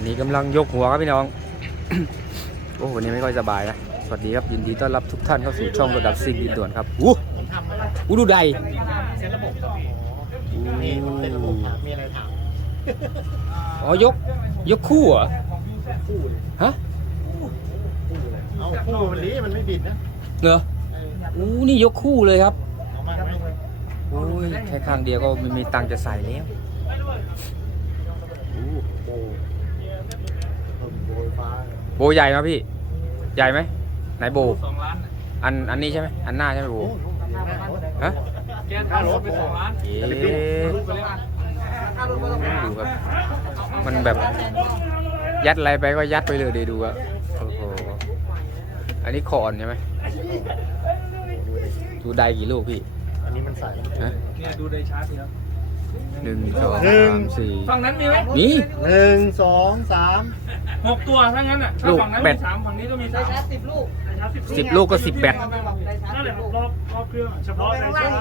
นนี้กำลังยกหัวครับพี่น้อง โอ้วันนี้ไม่ค่อยสบายนะ สวัสดีครับยินดีต้อนรับทุกท่านเข้าสู่ช่องระดับซิงดินด่วนครับอู้อู้ดูใดเซ็นระบบครับนี่เซ็นระบบถามมีอะไรถามอ๋อยก ยกคู่เหรอคู่เลยฮะคู่เลยเอาคู่มันดีมันไม่บิดนะเหรอเอออู้นี่ยกคู่เลยครับเอามากไหมโอ้ยแค่ข้างเดียวก็ไม่มีตังค์จะใส่แล้วอู้ โบเพิ่มโบยฟ้า โบใหญ่ไหมพี่ ใหญ่ไหมไหนโบ สองล้านอันอันนี้ใช่ไหมอันหน้าใช่ไหมโบโอ้โหฮะแกค่ารถไปสองล้านเอ๊ะรูปไปเลยดูครับ มันแบบ ยัดอะไรไปก็ยัดไปเลยดีดูอะโอ้โหอันนี้คอนใช่ไหมดูได้กี่ลูกพี่อันนี้มันใส่ฮะเนี่ยดูได้ชาร์จสิครับ หนึ่งสองหนึ่งสามสี่ฝั่งนั้นมีไหมนี่หนึ่งสองสามหกตัวถ้างั้นอะลูถ้ากฝั่งนั้นแบมีตสามฝั่งนี้ก็มีสามได้ชาร์จสิบลูกได้ชาร์จสิบสิบลูกก็สิบแบตนั่นแหละรอบรอบเครื่องอะเฉพาะในชาร์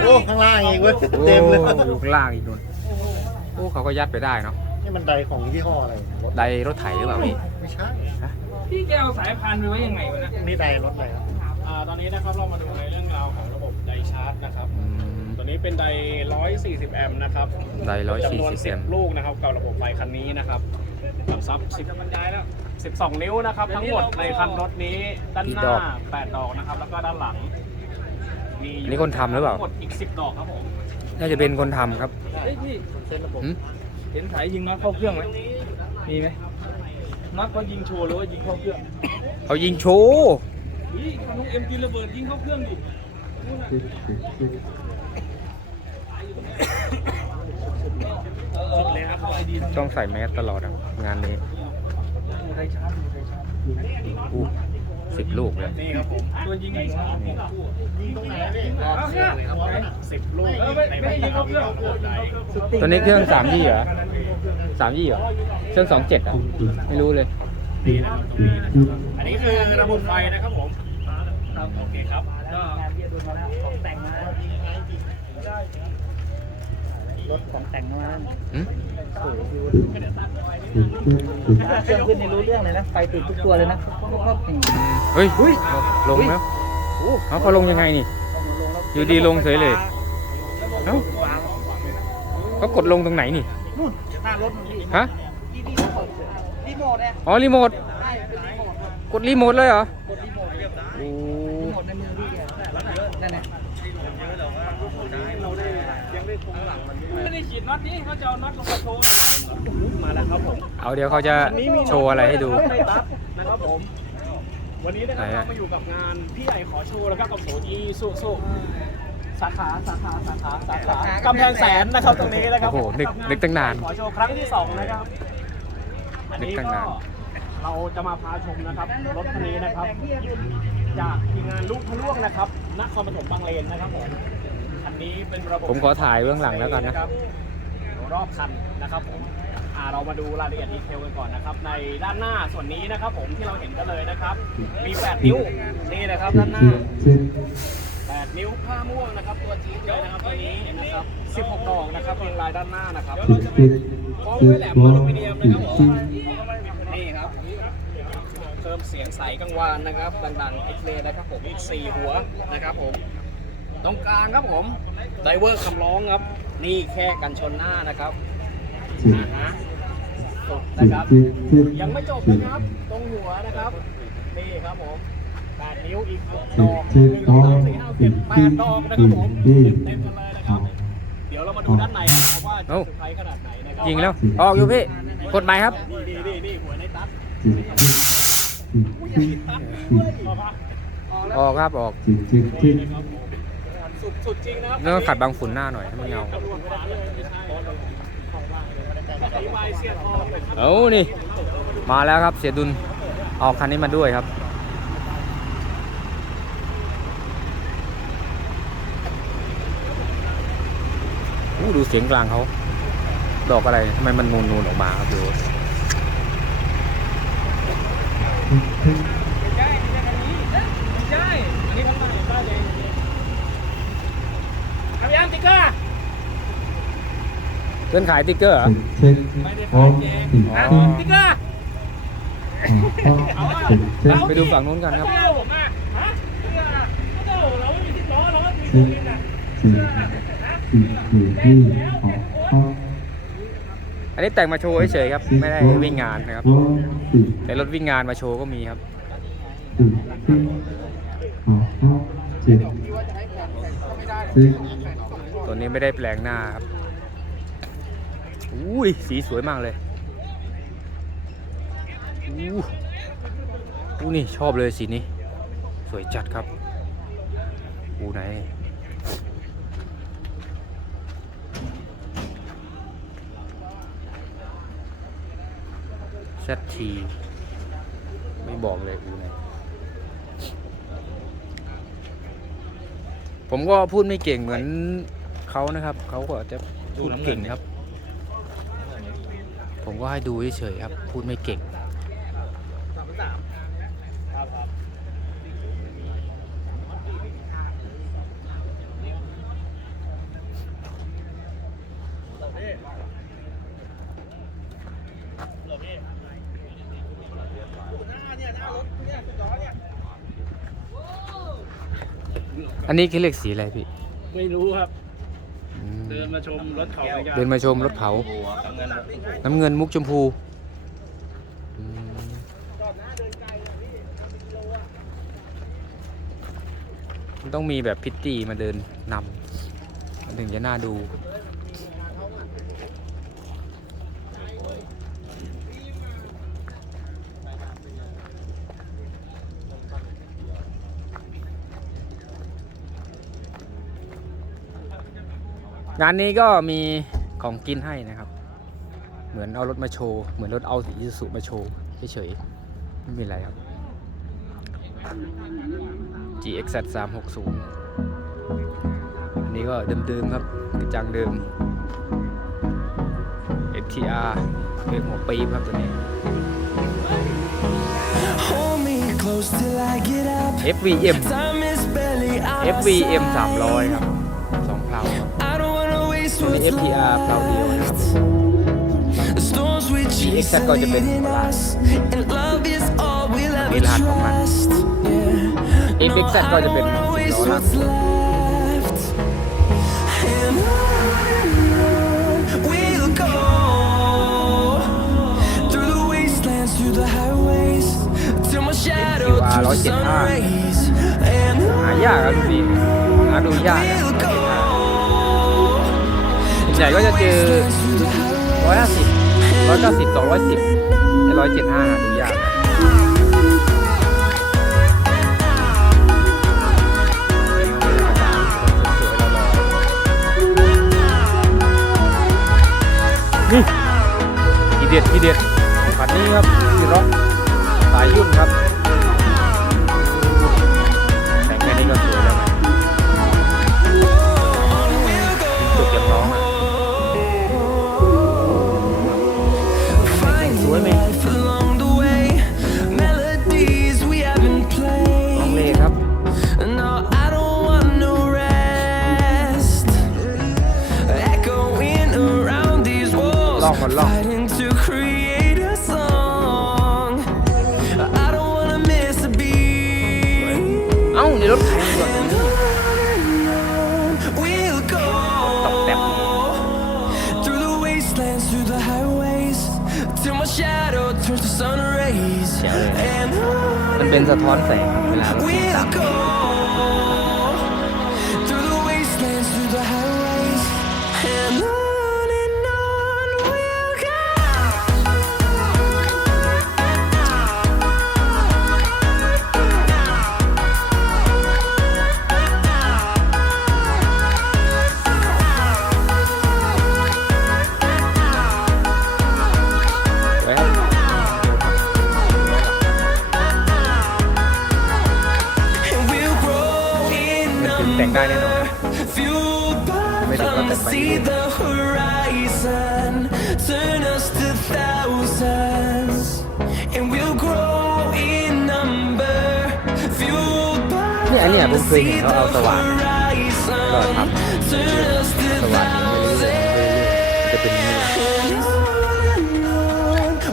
จโอ้ข้างล่างอีกเว้ยโอ้เต็มเลยอยู่ข้างล่างอีกนู่นโอ้เขาก็ยัดไปได้เนาะนี่มันไดของยี่ห้ออะไรรถไดรถไถหรือเปล่าพี่ไม่ใช่พี่แกเอาสายพานไปไว้ยังไงวะเนะนี่ไดรถอะไรครับอ่าตอนนี้นะครับเรามาดูในเรื่องราวของระบบไดชาร์จนะครับอืมตัว นี้เป็นได140 แอมป์นะครับได140จำนวนแอมป์ 10ลูกนะครับกับระบบไฟคันนี้นะครับกับซับ10บรรยายแล้ว12 นิ้วนะครับ ทั้งหมดในคันรถนี้ด้านหน้า8ดอกนะครับ แล้วก็ด้านหลังมีอยู่นี่คนทำหรือเปล่า ทั้งหมดอีก 10 ดอกครับผมน่าจะเป็นคนทำครับเฮ้ยพี่เส้นระบบหืมเห็นสายยิงน็อตเข้าเครื่องไหมมีไหมน็อตเขายิงโชว์หรือว่ายิงเข้าเครื่องเขายิงโชว์อุ้ยคันน้องเอ็มจีระเบิดยิงเข้าเครื่องดิเออเออเลยนะเข้าไอดี ต้องใส่แมสตลอดอะงานนี้ดูได้ชาร์จดูได้ชาร์จอู้สิบลูกเลยนี่ครับผมตัวยิงไอ้ชาร์จยิงตรงไหนพี่เอาเครื่องหัวมันอะ10ลูกเออไม่ในไม่ได้ยิงเข้าเครื่องระบบไดตัวนี้เครื่องสามยี่เหรอสามยี่เหรอเครื่องสองเจ็ดอะไม่รู้เลยอันนี้คือระบบไฟนะครับผมโอเคครับก็ รถของแต่งมาหืมเครื่องขึ้นในรู้เรื่องเลยนะ ไฟติดทุกตัวเลยนะก็ติดเฮ้ยลงแล้วเอาเขาลงยังไงนี่ อยู่ดีลงเฉยเลย เอ้าเขากดลงตรงไหนนี่หน้ารถมันพี่ฮะรีโมทเนี่ยอ๋อรีโมทกดรีโมทเลยเหรอโอ้รีโมทในมือพี่เนี่ยนั่นแหละ ไม่ได้ฉีดน็อตนี้เขาจะเอาน็อตลงมาโชว์มาแล้วครับผมเอาเดี๋ยวเขาจะโชว์อะไรให้ดูในตับนะครับผม วันนี้นะครับไหนเราอะมาอยู่กับงานพี่ใหญ่ขอโชว์แล้วก็กับโสจีสุสุสาขาสาขาสาขาสาขากำแพงแสนนะครับตรงนี้นะครับโอ้โหนึกนึกตั้งนานขอโชว์ครั้งที่สองนะครับอันนี้นึกตั้งก็นานเราจะมาพาชมนะครับรถคันนี้นะครับจากทีมงานลูกพะล่วงนะครับนครปฐมบางเลนนะครับผมคั นี้เป็นระบบผมขอถ่ายเบื้องหลังแล้วกันนะรอบคันนะครับผมเรามาดูรายละเอียดดีเทลกันก่อนนะครับ ในด้านหน้าส่วนนี้นะครับผมที่เราเห็นกันเลยนะครับ มี8นิ้วนี่นะครับด้านหน้า8นิ้วผ้าม่วงนะครับ ตัวจี๊ดเลยนะครับตัวนี้นะครับ16ดอกนะครับเรียงรายด้านหน้านะครับพร้อมด้วยแหลมอลูมิเนียมนะครับผมนี่ครับเพิ่มเสียงใสกังวานนะครับดังๆเอ็กเลนะครับผมอีก4หัวนะครับผม ตรงกลางครับผมไดเวอร์คำร้องครับ นี่แค่กันชนหน้านะครับอ่าฮะสุดนะครับ ยังไม่จบนะครับ ตรงหัวนะครับ นี่ครับผม8นิ้วอีก6ดอกหนึ่งสองสามสี่ห้าหกเจ็ดแปดดอกนะครับผมเต็มๆกันเลยนะครับ เดี๋ยวเรามาดูด้านในนะครับว่าจะเอ้าเซอร์ไพรส์ขนาดไหนนะครับยิงแล้วออกอยู่พี่กดไหมค์ครับ นี่นี่นี่หัวในตัดออกครับออกนะครับผม สุดจริงนะครับแล้วก็ขัดบางฝุ่นหน้าหน่อยให้มันเงา เอายเสียทอนี่ มาแล้วครับเสียดุลออกคันนี้มาด้วยครับ อู้ดูเสียงกลางเขา ดอกอะไรทำไมมันนูนนูนๆออกมาครับดู ทะเบียนติ๊กเกอร์เพื่อนขายติ๊กเกอร์เหรอ เช็คพร้อมสี่อ๋อขึ้นติ๊กเกอร์อ่าเช็คเช็ค ไปดูฝั่งนู้นกันครับเจ้าผมอะฮะเจ้าเราไม่มีสิบล้อเราก็มีเช็ควินอะสี่สี่สี่ที่หกห้าอันนี้แต่งมาโชว์เฉยๆครับ ไม่ได้วิ่งงานนะครับพร้อมสี่แต่รถวิ่งงานมาโชว์ก็มีครับ สี่ที่หกห้าเจ็ดเช็ค ตัวนี้ไม่ได้แปลงหน้าครับอุ้ยสีสวยมากเลยอู้อู้นี่ชอบเลยสีนี้ สวยจัดครับอูไหนแซทีไม่บอกเลยอูไหนผมก็พูดไม่เก่งเหมือน เขานะครับ เขาก็จะพูดเก่งครับ ผมก็ให้ดูเฉยๆครับ พูดไม่เก่งอันนี้เขาเรียกสีอะไรพี่ ไม่รู้ครับอืม เดินมาชมรถเขาเหมือนกันเดินมาชมรถเผา น้ำเงินมุกชมพูอืมมันต้องมีแบบพิตตี้มาเดินนำมันถึงจะน่าดู งานนี้ก็มีของกินให้นะครับ เหมือนเอารถมาโชว์ เหมือนรถเอาสีอิสุมาโชว์เฉยๆไม่มีอะไรครับ GX 360 อันนี้ก็เดิมๆครับกระจังเดิม FTR เรื่องหัวปี๊บครับตัวนี้ Hold me close till I get up. FVM Time is barely on our FVM side. 300 ครับสองเพลาครับ I don't wanna waste ตัวนี้ what's FTR เพลาเดียวนะครับ left. The storms we chase Exact are ko dyan, leading wala. us, and love is all we'll ever May lahat ng man. trust. Yeah. Yung No, big set ko I dyan, don't wanna bin- waste wala. what's left. And on we'll go through the wastelands, through the highways, till my shadow FQR turns to 175 sun rays. And หายากครับดูดีหาดูยาก ใหญ่ก็จะเจอร้อยห้าสิบร้อยเก้าสิบสองร้อยสิบร้อยเจ็ดห้าดูยากนี่ทีเด็ดทีเด็ดขันนี้ครับทีร็อกสายยุ่นครับ องเล played. ครับ No, I don't want no rest. Echoing around these เป็นสะท้อนแสงเวลาเรา I see the horizon turn us to thousands, and we'll grow in number. Fueled by เนี่ยเนี่ยผมเคยเห็นเขาเอาสว่านก็ทำสว่านไปเรื่อยๆเรื่อยๆจะเป็นเนื้อ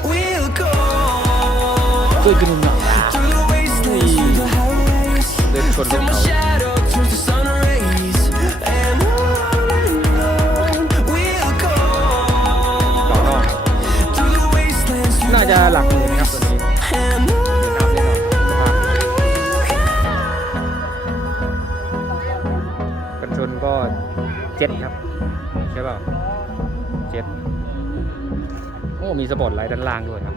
we'll go through the wastelands, through the highways. จะหลักหมื่นนะครับตัวนี้ and on น้ำแน่นอนสภาพกันชนก็เจ็ดครับ ใช่เปล่าเจ็ดโอ้มีสปอร์ตไลท์ด้านล่างด้วยครับ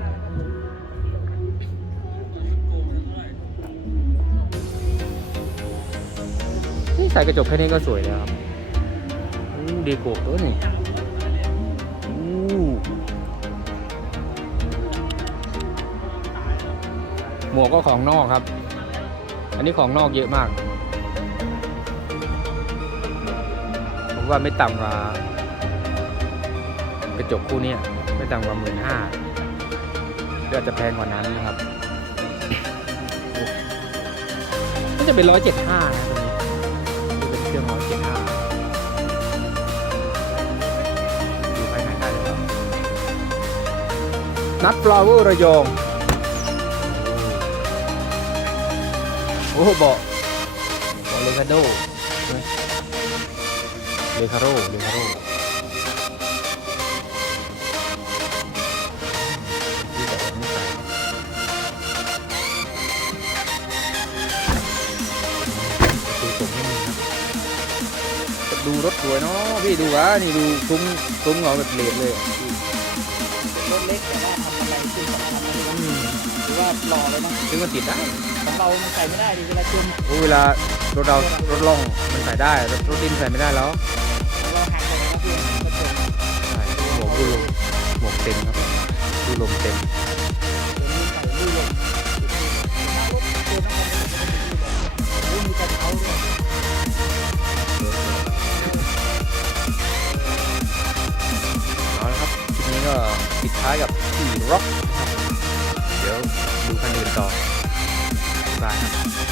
นี่ใส่กระจกแค่นี้ก็สวยแล้วครับดีโกตัวนี่ หมวกก็ของนอกครับ อันนี้ของนอกเยอะมาก ผมว่าไม่ต่ำกว่ากระจกคู่นี้ไม่ต่ำกว่าหมื่นห้าหรืออาจจะแพงกว่านั้นนะครับโอ้น่าจะเป็นร้อยเจ็ดห้านะตัวนี้จะเป็นเครื่องร้อยเจ็ดห้าดูภายในได้เลยครับนัดฟลาวเวอร์ระยอง อ้เบาะเบาะเลคาโดเลคาโรเลคาโรที่แบบนี้ใส่ดูตรงนี้ครับดูรถสวยเนาะพี่ดูอะนี่ดูซุ้มซุ้มเราแบบเลดเลยรถเล็กแต่ว่าทำ รือว่าหล่อเลยนะซึ่งมันติดได้ของเรามันใส่ไม่ได้ดิเวลาจมโอ้เวลารถเรารถล่องมันใส่ได้รถรถดินใส่ไม่ได้แล้วเราหักเลยนะพี่ก็จมใช่หมวกดูลมหมวกเต็มครับดูลมเต็มเดี๋ยวนี้ใส่ลื่นลงถ้ารถเจอน้ำมันโอ้มีกระเช้าด้วยเอาละครับคลิปนี้ก็ปิดท้ายกับขี่ร็อกนะครับเดูคันอื่นต่อบายครับ